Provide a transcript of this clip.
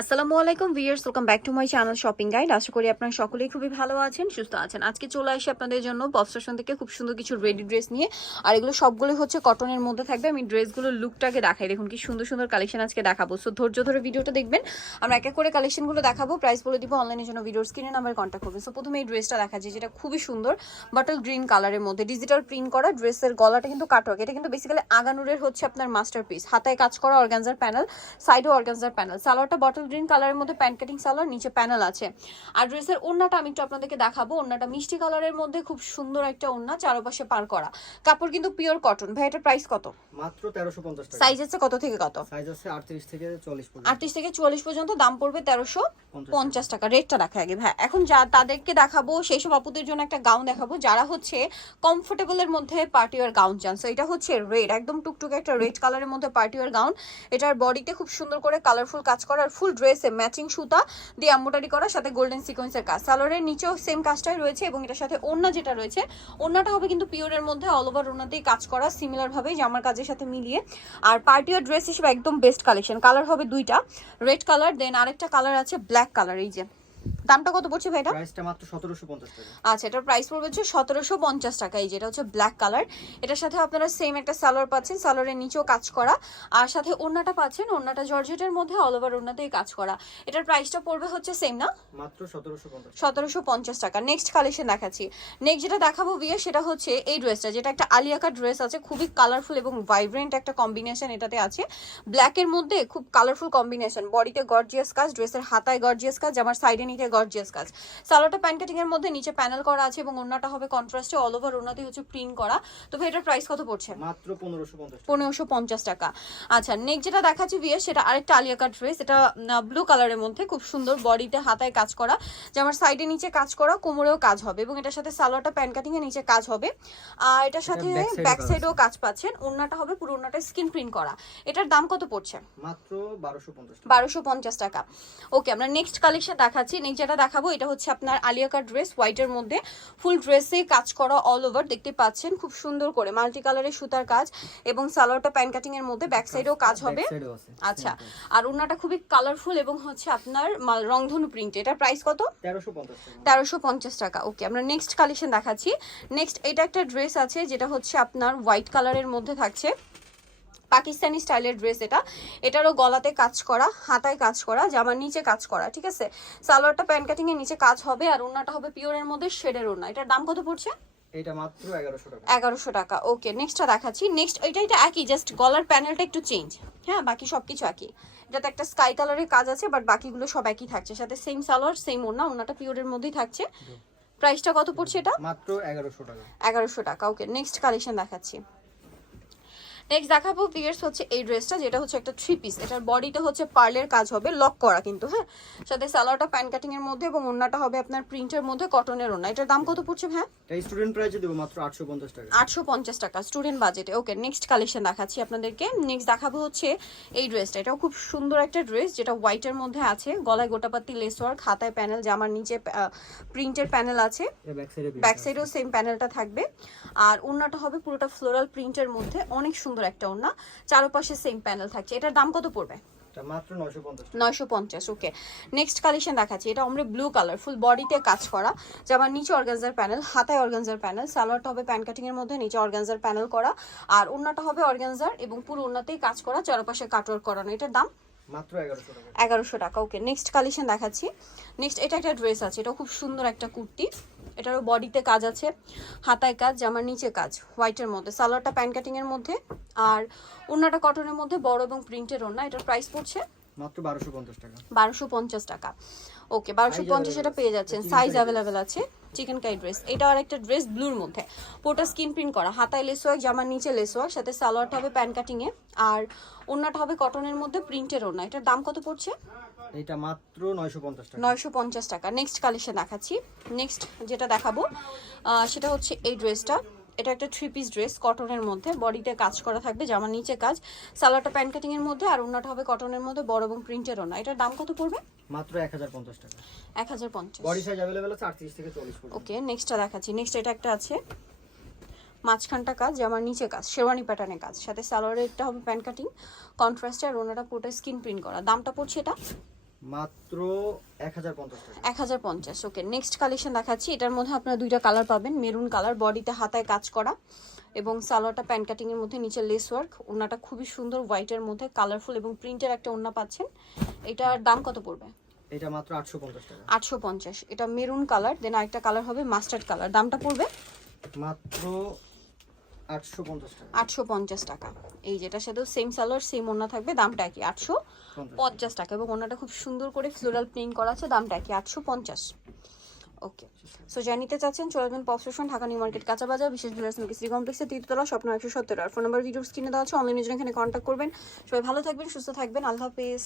আসসালামু আলাইকুম viewers welcome back to my channel shopping guide. আশা করি আপনারা সকলেই খুবই ভালো আছেন, সুস্থ আছেন। আজকে চলে আসি আপনাদের জন্য স্টেশন থেকে খুব সুন্দর কিছু রেডি ড্রেস নিয়ে। আর এগুলো সবগুলোই হচ্ছে কটনের মধ্যে থাকবে। আমি ড্রেসগুলোর লুকটাকে দেখাই। দেখুন কি সুন্দর সুন্দর কালেকশন আজকে দেখাবো। সো ধৈর্য ধরে ভিডিওটা দেখবেন। আমরা এক এক করে কালেকশনগুলো দেখাবো। প্রাইস বলে দিব অনলাইনের জন্য ভিডিওর স্ক্রিনে নাম্বার কন্ট্যাক্ট করবেন। সো প্রথমে এই ড্রেসটা দেখা যায়, যেটা খুবই সুন্দর বাটল গ্রিন কালারের মধ্যে। ডিজিটাল প্রিন্ট করা, ড্রেসের গলাটা কিন্তু কাটওয়ার্ক এটা কিন্তু বেসিক্যালি আগানুরের হচ্ছে আপনার মাস্টারপিস হাতায় কাজ করা অর্গানজার প্যানেল সাইডও অর্গানজার প্যানেল সালোয়ারটা বটল গ্রিন কালারের মধ্যে প্যান্ট কাটিং সালোয়ার নিচে প্যানেল আছে। আর ড্রেসের ওড়নাটা আমি একটু আপনাদেরকে দেখাবো। ওড়নাটা মিষ্টি কালারের মধ্যে খুব সুন্দর একটা ওড়না চারপাশে পার করা। কাপড় কিন্তু পিওর কটন ভাই এটার প্রাইস কত? মাত্র তেরোশো পঞ্চাশ টাকা। সাইজ আছে কত থেকে কত? সাইজ আছে আটত্রিশ থেকে চল্লিশ পর্যন্ত। আটত্রিশ থেকে চুয়াল্লিশ পর্যন্ত দাম পড়বে তেরোশো পঞ্চাশ টাকা। রেটটা দেখা আগে ভাই। এখন যা তাদেরকে দেখাবো সেই সব আপুদের জন্য একটা গাউন দেখাবো। যারা হচ্ছে কমফোর্টেবলের মধ্যে পার্টি ওয়ার গাউন চান। সো এটা হচ্ছে রেড একদম টুকটুকে একটা রেড কালারের মধ্যে পার্টি ওয়ার গাউন এটার বডিতে খুব সুন্দর করে কালারফুল কাজ করা। আর ফুল ড্রেসে ম্যাচিং সুতা দিয়ে এম্বোটারি করা, সাথে গোল্ডেন সিকোয়েন্সের কাজ। সালোয়ারের নিচেও সেম কাজটাই রয়েছে এবং এটার সাথে ওড়না যেটা রয়েছে, ওড়নাটা হবে কিন্তু পিওরের মধ্যে অল ওভার ওনাতেই কাজ করা সিমিলার ভাবে জামার কাজের সাথে মিলিয়ে। আর পার্টি ওয়ার ড্রেস হিসেবে একদম বেস্ট কালেকশন কালার হবে দুইটা রেড কালার দেন আরেকটা কালার আছে ব্ল্যাক কালার এই যে। দামটা কত পড়ছে ভাই এটা? প্রাইসটা মাত্র সতেরোশো পঞ্চাশ টাকা। আচ্ছা এটার প্রাইস পড়বে হচ্ছে সতেরোশো পঞ্চাশ টাকা। এই যেটা হচ্ছে ব্ল্যাক কালার এটার সাথে আপনারা সেম একটা সালোয়ার পাচ্ছেন। সালোয়ারের নিচেও কাজ করা। আর সাথে ওড়নাটা পাচ্ছেন। ওড়নাটা জর্জেটের মধ্যে অল ওভার ওড়নাতেই কাজ করা। এটার প্রাইসটা পড়বে হচ্ছে সেম না? মাত্র সতেরোশো পঞ্চাশ সতেরোশো পঞ্চাশ টাকা। নেক্সট কালেকশন দেখাচ্ছি। নেক্সট যেটা দেখাবো বিয়ে সেটা হচ্ছে এই ড্রেসটা যেটা একটা আলিয়াকা ড্রেস আছে। খুবই কালারফুল এবং ভাইব্রেন্ট একটা কম্বিনেশন এটাতে আছে। ব্ল্যাকের মধ্যে খুব কালারফুল কম্বিনেশন বডিতে গর্জিয়াস কাজ ড্রেসের হাতায় গর্জিয়াস কাজ আমার সাইডে নিচে গর্জিয়াস কাজ। সালোয়ারটা প্যান্ট কাটিং এর মধ্যে নিচে প্যানেল করা আছে এবং ওড়নাটা হবে কন্ট্রাস্টে অল ওভার ওড়নাতে হচ্ছে প্রিন্ট করা। তো ভাই এটার প্রাইস কত পড়ছে? মাত্র পনেরোশো পঞ্চাশ টাকা। আচ্ছা নেক্সট যেটা দেখাচ্ছি বিয়ে সেটা আরেকটা আলিয়া কাট ড্রেস এটা ব্লু কালারের মধ্যে। খুব সুন্দর বডিতে হাতায় কাজ করা। যে আমার সাইডে নিচে কাজ করা কোমরেও কাজ হবে এবং এটার সাথে সালোয়ারটা প্যান্ট কাটিং এর নিচে কাজ হবে। আর এটার সাথে ব্যাক সাইডেও কাজ পাচ্ছেন। ওড়নাটা হবে পুরো ওড়নাটা স্কিন প্রিন্ট করা। এটার দাম কত পড়ছে? মাত্র বারোশো পঞ্চাশ টাকা। বারোশো পঞ্চাশ টাকা। ওকে আমরা নেক্সট কালেকশন দেখাচ্ছি। নেক্সট যেটা দেখাবো এটা হচ্ছে আপনার আলিয়াকার ড্রেস হোয়াইটের মধ্যে। ফুল ড্রেসে কাজ করা অল ওভার দেখতে পাচ্ছেন খুব সুন্দর করে। মাল্টি কালারের সুতার কাজ এবং সালোয়ারটা প্যান্ট কাটিং এর মধ্যে ব্যাক সাইডেও কাজ হবে। আচ্ছা আর ওনাটা খুবই কালারফুল এবং হচ্ছে আপনার রংধনু প্রিন্ট এটার প্রাইস কত? তেরোশো পঞ্চাশ টাকা। ওকে আমরা নেক্সট কালেকশন দেখাচ্ছি। নেক্সট এটা একটা ড্রেস আছে যেটা হচ্ছে আপনার হোয়াইট কালারের মধ্যে থাকছে। পাকিস্তানি স্টাইলের ড্রেস এটা। এটারও গলাতে কাজ করা হাতায় কাজ করা জামার নিচে কাজ করা ঠিক আছে? সালোয়ারটা প্যান্ট কাটিং এর নিচে কাজ হবে আর ওনাটা হবে পিওরের মধ্যে শেডের ওনা এটার দাম কত পড়ছে? এটা মাত্র এগারোশো টাকা। ওকে নেক্সটটা দেখাচ্ছি। নেক্সট এটা এটা একই জাস্ট গলার প্যানেলটা একটু চেঞ্জ হ্যাঁ বাকি একই। এটাতে একটা স্কাই কালারের কাজ আছে বাট বাকিগুলো সব একই থাকছে। সাথে সেম সালোয়ার সেম পিওরের মধ্যেই থাকছে। প্রাইসটা কত পড়ছে এটা? মাত্র টাকা। ওকে নেক্সট কালেকশন দেখাচ্ছি। নেক্সট দেখাবো পিয়ার্স হচ্ছে এই ড্রেসটা যেটা হচ্ছে একটা থ্রি পিস এটার বডিতে হচ্ছে পার্লের কাজ হবে লক করা কিন্তু হ্যাঁ? সাথে সালোয়ারটা প্যান্ট কাটিং এর মধ্যে এবং ওড়নাটা হবে আপনার প্রিন্টের মধ্যে কটনের ওড়না। এটার দাম কত পড়ছে হ্যাঁ এই স্টুডেন্ট প্রাইসে দেবো মাত্র আটশো পঞ্চাশ টাকা। আটশো পঞ্চাশ টাকা স্টুডেন্ট বাজেটে ওকে নেক্সট কালেকশন দেখাচ্ছি আপনাদেরকে। নেক্সট দেখাবো হচ্ছে এই ড্রেসটা এটাও খুব সুন্দর একটা ড্রেস যেটা হোয়াইটের মধ্যে আছে। গলায় গোটাপাতি লেস ওয়ার্ক হাতায় প্যানেল জামার নিচে প্রিন্টের প্যানেল আছে। ব্যাক সাইডে ব্যাক সাইডেও সেম প্যানেলটা থাকবে। আর ওড়নাটা হবে পুরোটা ফ্লোরাল প্রিন্টের মধ্যে। অনেক সুন্দর একটা ওড়না। চারপাশে সেম প্যানেল থাকছে। এটার দাম কত পড়বে? মাত্র ওকে নেক্সট কালেকশন দেখাচ্ছি। এটা আমরা ব্লু কালার ফুল বডিতে কাজ করা। যেমন নিচে অর্গানজার প্যানেল হাতায় অর্গানজার প্যানেল সালোয়ারটা হবে প্যান্ট কাটিং এর মধ্যে নিচে অর্গানজার প্যানেল করা। আর ওড়নাটা হবে অর্গানজার এবং পুরো ওড়নাতেই কাজ করা চারপাশে কাটওয়ার্ক করানো। এটার দাম? মাত্র টাকা। ওকে নেক্সট কালেকশন দেখাচ্ছি। নেক্সট এটা একটা ড্রেস আছে। এটা খুব সুন্দর একটা কুর্তি। এটারও বডিতে কাজ আছে হাতায় কাজ জামার নিচে কাজ হোয়াইটের মধ্যে সালোয়ারটা প্যান্ট কাটিং এর মধ্যে আর ওড়নাটা কটনের মধ্যে বড় এবং প্রিন্টের ওড়না এটার প্রাইস পড়ছে মাত্র বারোশো পঞ্চাশ টাকা। বারোশো পঞ্চাশ টাকা। ওকে বারোশো Size পঞ্চাশ এটা পেয়ে যাচ্ছেন সাইজ অ্যাভেলেবেল আছে চিকেন কাই ড্রেস এটা আর একটা ড্রেস ব্লুর মধ্যে। পুরোটা স্কিন প্রিন্ট করা হাতায় লেস ওয়ার্ক জামার নিচে লেস ওয়ার্ক সাথে সালোয়ারটা হবে প্যান্ট কাটিং এ আর ওড়নাটা হবে কটনের মধ্যে প্রিন্টের ওড়না। এটার দাম কত পড়ছে? এটা মাত্র নয়শো পঞ্চাশ টাকা। নয়শো পঞ্চাশ টাকা। নেক্সট কালেকশন দেখাচ্ছি। নেক্সট যেটা দেখাবো সেটা হচ্ছে এই ড্রেসটা এটা একটা থ্রি পিস ড্রেস কটনের মধ্যে। বডিতে কাজ করা থাকবে জামার নিচে কাজ। সালোয়ারটা প্যান্ট কাটিং এর মধ্যে আর ওড়নাটা হবে কটনের মধ্যে বড় এবং প্রিন্টের ওড়না এটার দাম কত পড়বে? মাত্র এক হাজার পঞ্চাশ টাকা। এক হাজার পঞ্চাশ। বডি সাইজ অ্যাভেলেবেল আছে আটত্রিশ থেকে চল্লিশ পর্যন্ত। ওকে নেক্সটটা দেখাচ্ছি। নেক্সট এটা একটা আছে। মাঝখানটা কাজ জামার নিচে কাজ শেরওয়ানি প্যাটার্নের কাজ। সাথে সালোয়ারেরটা হবে প্যান্ট কাটিং কন্ট্রাস্টে আর ওনাটা পুরোটা স্কিন প্রিন্ট করা। দামটা পড়ছে এটা? মাত্র এক হাজার পঞ্চাশ টাকা। এক হাজার পঞ্চাশ ওকে নেক্সট কালেকশন দেখাচ্ছি। এটার মধ্যে আপনারা দুইটা কালার পাবেন মেরুন কালার বডিতে হাতায় কাজ করা এবং সালোয়ারটা প্যান্ট কাটিং এর মধ্যে নিচে লেস ওয়ার্ক ওনাটা খুবই সুন্দর হোয়াইটের মধ্যে কালারফুল এবং প্রিন্টের একটা ওড়না পাচ্ছেন। এটার দাম কত পড়বে? এটা মাত্র আটশো পঞ্চাশ টাকা। আটশো পঞ্চাশ এটা মেরুন কালার দেন আরেকটা কালার হবে মাস্টার্ড কালার দামটা পড়বে? মাত্র আটশো পঞ্চাশ টাকা। এই সেম সেম থাকবে, দামটা আটশো পঞ্চাশ টাকা। এবং খুব সুন্দর করে ফ্লোরাল করা আছে, দামটা আটশো পঞ্চাশ। ওকে সো চাচ্ছেন, চলে কাঁচা বাজার, বিশেষ বিলাস মিকিসি কমপ্লেক্সে তৃতীয়তলা, স্বপ্ন একশো সত্তর। আর ফোন দেওয়া আছে এখানে কন্ট্যাক্ট করবেন। সবাই ভালো থাকবেন, সুস্থ থাকবেন। আল্লাহ হাফেজ।